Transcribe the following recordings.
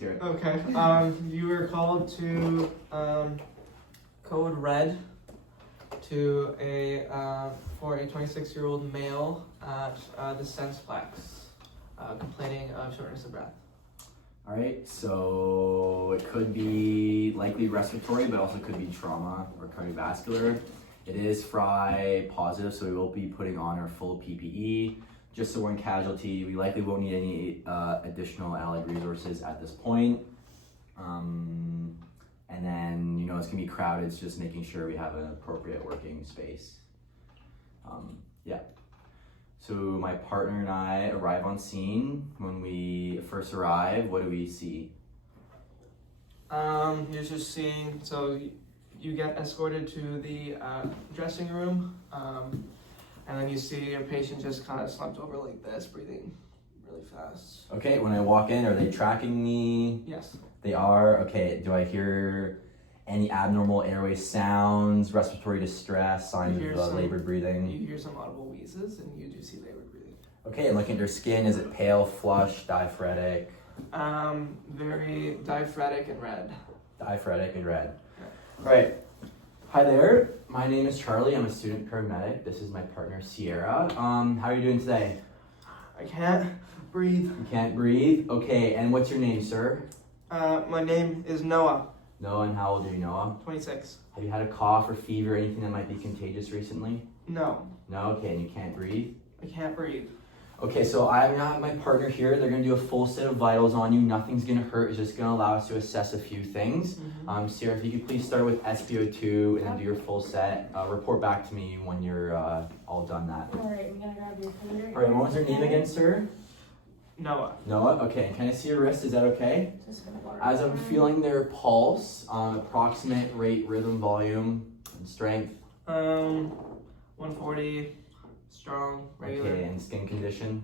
hear it. Okay. You were called to code red to for a 26-year-old male at the Sensplex, complaining of shortness of breath. All right, so it could be likely respiratory, but also could be trauma or cardiovascular. It is Fry positive, so we will be putting on our full PPE. Just so we're in casualty, we likely won't need any additional allied resources at this point. And then, you know, it's gonna be crowded, it's just making sure we have an appropriate working space. Yeah. So my partner and I arrive on scene. When we first arrive, what do we see? You're just seeing, so you get escorted to the dressing room, and then you see your patient just kind of slumped over like this, breathing really fast. Okay, when I walk in, are they tracking me? Yes. They are? Okay, do I hear any abnormal airway sounds, respiratory distress, signs of labored breathing? You hear some audible wheezes, and you do see labored breathing. Okay, and looking at their skin, is it pale, flush, diaphoretic? Very diaphoretic and red. Diaphoretic and red. Yeah. All right. Hi there. My name is Charlie. I'm a student paramedic. This is my partner, Sierra. How are you doing today? I can't breathe. You can't breathe? Okay, and what's your name, sir? My name is Noah. Noah, and how old are you, Noah? 26. Have you had a cough or fever or anything that might be contagious recently? No. No? Okay, and you can't breathe? I can't breathe. Okay, so I'm gonna have my partner here. They're gonna do a full set of vitals on you. Nothing's gonna hurt. It's just gonna allow us to assess a few things. Mm-hmm. Sierra, if you could please start with SpO2 and then do your full set. Report back to me when you're all done that. All right, we're gonna grab your finger. All right, what was your name again, sir? Noah. Noah? Okay, can I see your wrist? Is that okay? Just gonna water As I'm feeling their pulse, approximate rate, rhythm, volume, and strength. 140, strong, regular. Okay, and skin condition?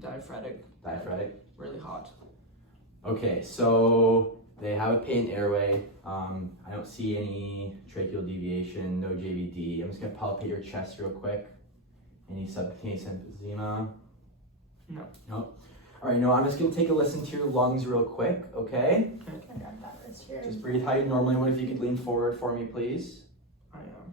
Diaphoretic. Diaphoretic? Really hot. Okay, so they have a patent airway. I don't see any tracheal deviation, no JVD. I'm just gonna palpate your chest real quick. Any subcutaneous emphysema? No. No. All right, no, I'm just gonna take a listen to your lungs real quick, okay? I got that wrist here. Just breathe how you normally would. If you could lean forward for me, please. I am.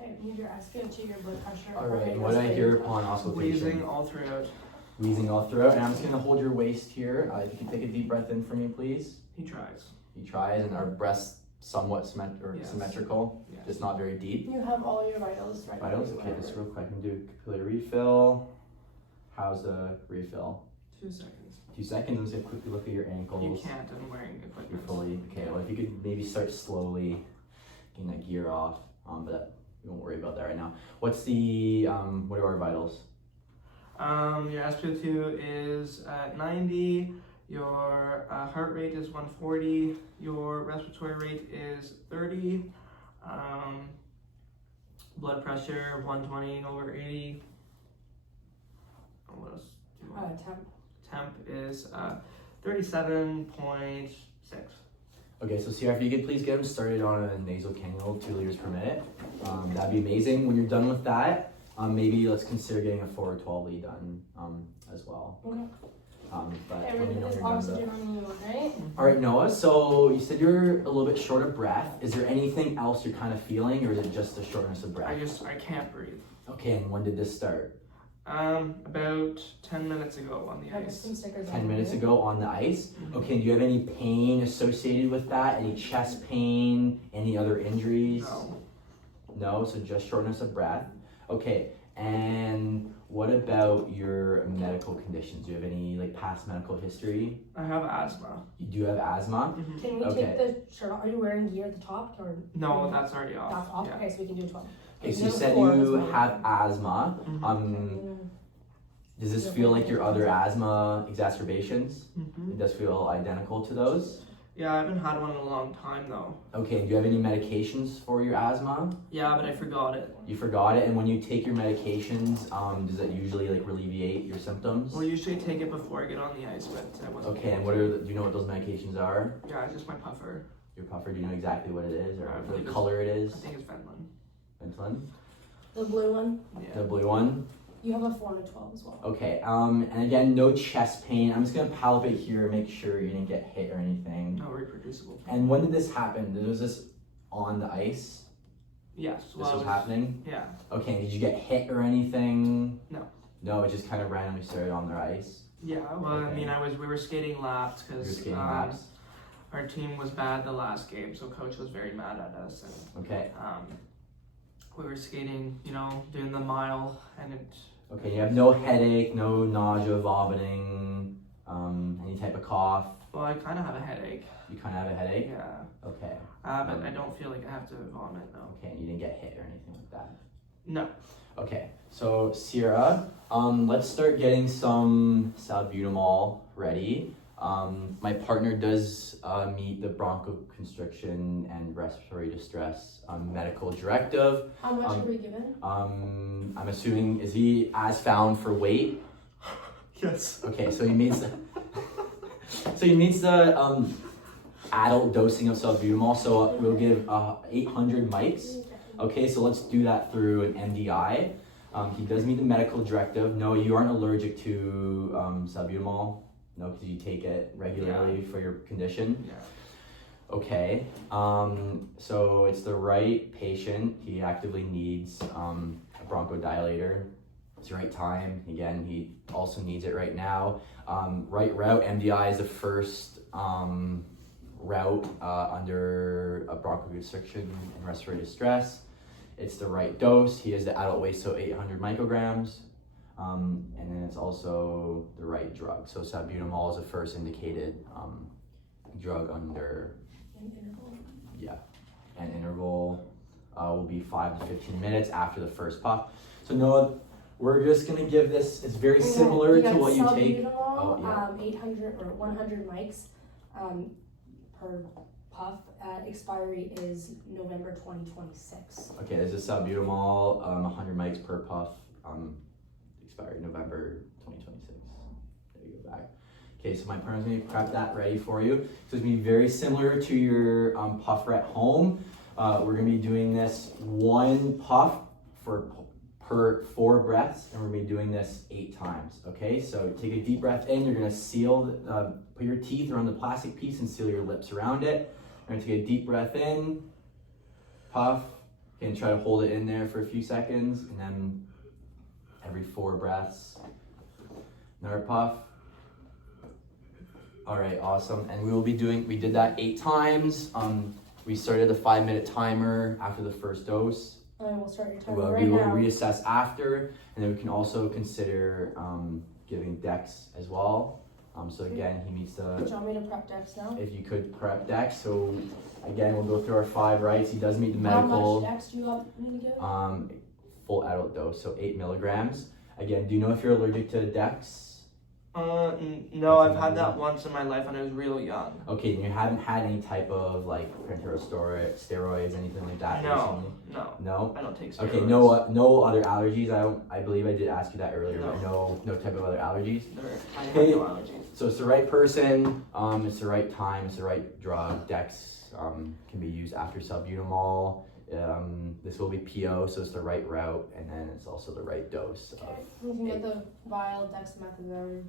Okay, we need your SpO2, your blood pressure. All right, and what do I hear respiratory upon function. auscultation? Wheezing all throughout. Wheezing all throughout, and I'm just gonna hold your waist here. If you can take a deep breath in for me, please. He tries. He tries, and our breasts somewhat Yes. symmetrical, Yes. just not very deep. You have all your vitals right. Vitals, okay, just real quick, I'm gonna do capillary refill. How's the refill? 2 seconds. 2 seconds, I'm just gonna quickly look at your ankles. You can't, I'm wearing You're equipment. fully, okay, well if you could maybe start slowly getting that gear off, but that, we won't worry about that right now. What's the, what are our vitals? Your SpO2 is at 90, your heart rate is 140, your respiratory rate is 30, blood pressure 120 over 80. What else do you want? Temp. Temp is 37.6. Okay, so Sierra, if you could please get him started on a nasal cannula, 2 liters per minute. That'd be amazing. When you're done with that, maybe let's consider getting a 4 or 12 lead done as well. Okay. But Okay, we're let me gonna know put this when you're done with oxygen on you, right? All right, Noah, so you said you're a little bit short of breath. Is there anything else you're kind of feeling, or is it just the shortness of breath? I can't breathe. Okay, and when did this start? About 10 minutes ago on the Yeah, there's ice. some stickers 10 on minutes here. ago on the ice? Mhm. Okay, and do you have any pain associated with that? Any chest pain? Any other injuries? No. No, so just shortness of breath. Okay, and what about your medical conditions? Do you have any like past medical history? I have asthma. You do have asthma? Mhm. Can we Okay. take the shirt off? Are you wearing gear at the top or? No, that's already off. That's off? Yeah. Okay, so we can do 12. Okay, so you No, said 4 as you well. have asthma. Mhm. Does this feel like your other asthma exacerbations? Mhm. It does feel identical to those? Yeah, I haven't had one in a long time though. Okay, do you have any medications for your asthma? Yeah, but I forgot it. You forgot it, and when you take your medications, does that usually like alleviate your symptoms? Well, usually take it before I get on the ice, but I wasn't. Okay, and what are do you know what those medications are? Yeah, it's just my puffer. Your puffer, do you know exactly what it is or I what believe color it is? I think it's Ventolin. Ventolin? The blue one, Yeah. The blue one? you have a 4 and a 12 as well. Okay, and again, no chest pain. I'm just gonna palpate here, make sure you didn't get hit or anything. No reproducible. And when did this happen? Was this on the ice? Yes. This was happening? Yeah. Okay, did you get hit or anything? No. No, it just kind of randomly started on their ice? Yeah. Well, Okay. I mean, we were skating laps You were because skating laps? our team was bad the last game, so coach was very mad at us, and Okay. we were skating, doing the mile, and it. Okay, you have no headache, no nausea, vomiting, any type of cough. Well, I kind of have a headache. You kind of have a headache? Yeah. Okay. But I don't feel like I have to vomit. No. Okay, and you didn't get hit or anything like that? No. Okay, so Sierra, let's start getting some salbutamol ready. My partner does meet the bronchoconstriction and respiratory distress medical directive. How much are we given? I'm assuming, is he as found for weight? Yes. Okay, so he meets the adult dosing of salbutamol. So we'll give 800 mics. Okay, so let's do that through an MDI. He does meet the medical directive. No, you aren't allergic to salbutamol. No, because you take it regularly for your condition. Yeah. Okay, so it's the right patient. He actively needs a bronchodilator. It's the right time. Again, he also needs it right now. Right route, MDI is the first route under a bronchoconstriction and respiratory distress. It's the right dose. He has the adult weight, so 800 micrograms. And then it's also the right drug. So salbutamol is the first indicated drug under, and interval will be 5 to 15 minutes after the first puff. So Noah, we're just gonna give this, it's very similar to what you take. Oh, yeah. 800 or 100 mics per puff. Expiry is November 2026. Okay, this is salbutamol, 100 mics per puff, expired November 2026. There you go back. Okay, so my partner's gonna prep that ready for you. So it's gonna be very similar to your puffer at home. We're gonna be doing this 1 puff per 4 breaths, and we're gonna be doing this 8 times. Okay, so take a deep breath in. You're gonna seal, put your teeth around the plastic piece and seal your lips around it. You're gonna take a deep breath in, puff, and try to hold it in there for a few seconds, and then every 4 breaths, another puff. All right, awesome. And we did that 8 times. We started a 5-minute timer after the first dose. We'll start your timer We will now. reassess after, and then we can also consider giving Dex as well. So again, he meets Do you want me to prep Dex now? if you could prep Dex. So again, we'll go through our 5 rights. He does meet the How medical. much Dex do you want me to give? Full adult dose, so 8 milligrams. Again, do you know if you're allergic to Dex? No, I've had that once in my life when I was real young. Okay, and you haven't had any type of like parenteral steroids, anything like that recently? No. I don't take steroids. Okay, no other allergies. I believe I did ask you that earlier, but no type of other allergies. I have Okay. no allergies. So it's the right person, it's the right time, it's the right drug. Dex can be used after salbutamol. This will be PO, so it's the right route, and then it's also the right dose. Okay. Looking at the vial, dexamethasone,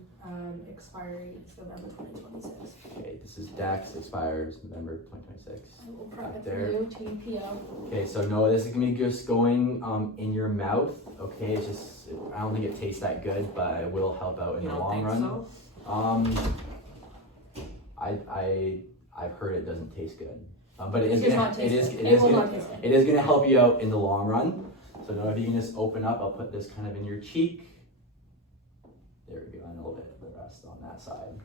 expiry is November 2026. Okay, this is Dex, expires November 2026. I will prep it There. for you, TPO. Okay, so Noah, this is gonna be just going in your mouth. Okay, it's just, I don't think it tastes that good, but it will help out in You the don't long think run. so? I've heard it doesn't taste good, but it It is does gonna not taste good. it It is will gonna not taste good. it is gonna help you out in the long run. So Noah, if you can just open up, I'll put this kind of in your cheek. There we go, and a little bit of the rest on that side.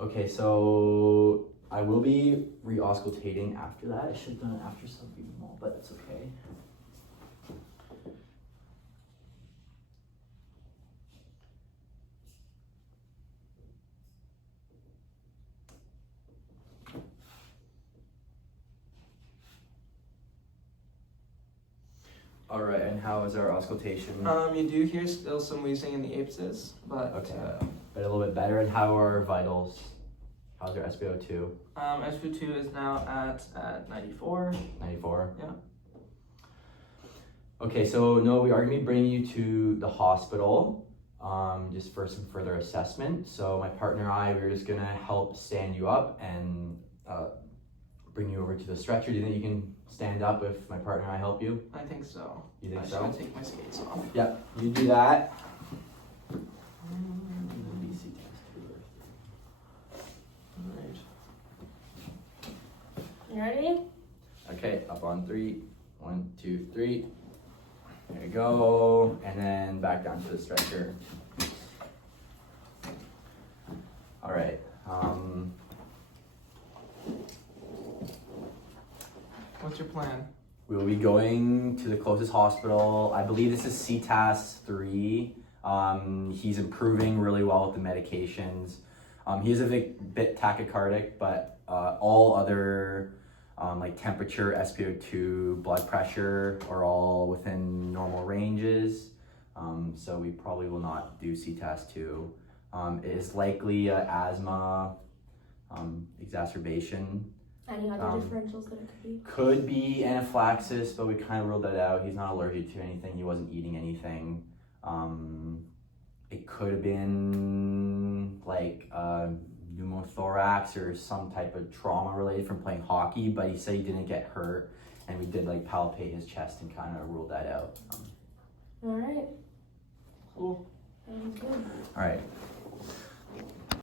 Okay, so I will be re-auscultating after that. I should have done it after salbutamol, but it's okay. All right, and how is our auscultation? You do hear still some wheezing in the apses, but Okay. But a little bit better. And how are vitals? How's your SpO2? SpO2 is now at 94. 94? Yeah. Okay, so Noah, we are gonna be bringing you to the hospital just for some further assessment. So my partner and I, we're just gonna help stand you up and bring you over to the stretcher. Do you think you can stand up if my partner and I help you? I think so. You think I'm so? gonna take my skates off. Yeah, you do that. Alright. You ready? Okay, up on 3. 1, 2, 3. There you go. And then back down to the stretcher. All right. What's your plan? We will be going to the closest hospital. I believe this is CTAS 3. He's improving really well with the medications. He is a bit tachycardic, but all other like temperature, SpO2, blood pressure are all within normal ranges. So we probably will not do CTAS 2. It is likely an asthma exacerbation. Any other differentials that it could be? Could be anaphylaxis, but we kind of ruled that out. He's not allergic to anything. He wasn't eating anything. It could have been like pneumothorax or some type of trauma related from playing hockey, but he said he didn't get hurt, and we did like palpate his chest and kind of ruled that out. All right. Cool. Sounds good. All right.